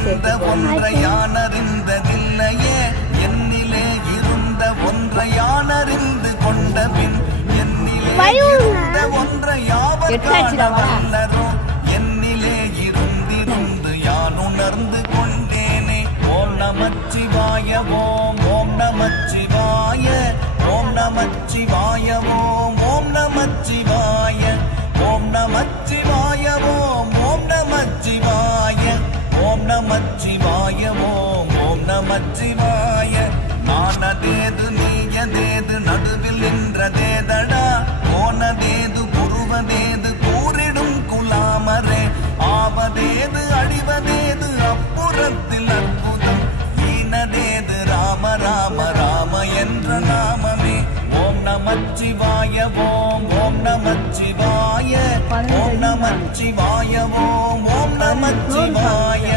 இருந்த ஒன்றை யானறிந்ததில்லையே என்னிலே இருந்த ஒன்றை யானறிந்து கொண்ட பின் என்னிலே இருந்த ஒன்றை யாவர் காணவல்லரோ என்னிலே இருந்திருந்து யான் உணர்ந்து கொண்டேனே. ஓம் நமச்சிவாய ஓம் ஓம் நமச்சிவாய ஓம் நமச்சிவாய ஓம் ஓம் நமச்சிவாய ஓம் நமச்சிவாய ஓம் ஓம் நமச்சிவாய ஓம் நமச்சிவாய ஓம் ஓம் நமச்சிவாய. நானதேது நீயதேது நடுவில் நின்றதேதடா போனதேது புருவதேது கூறிடும் குலாமரே ஆவதேது அழிவதேது அப்புறத்தில் அற்புதம் ஈனதேது ராம ராம ராம என்ற நாமமே. ஓம் நமச்சிவாய ஓம் ஓம் நமச்சிவாய ஓம் நமச்சிவாய ஓம் ஓம் நமச்சிவாய.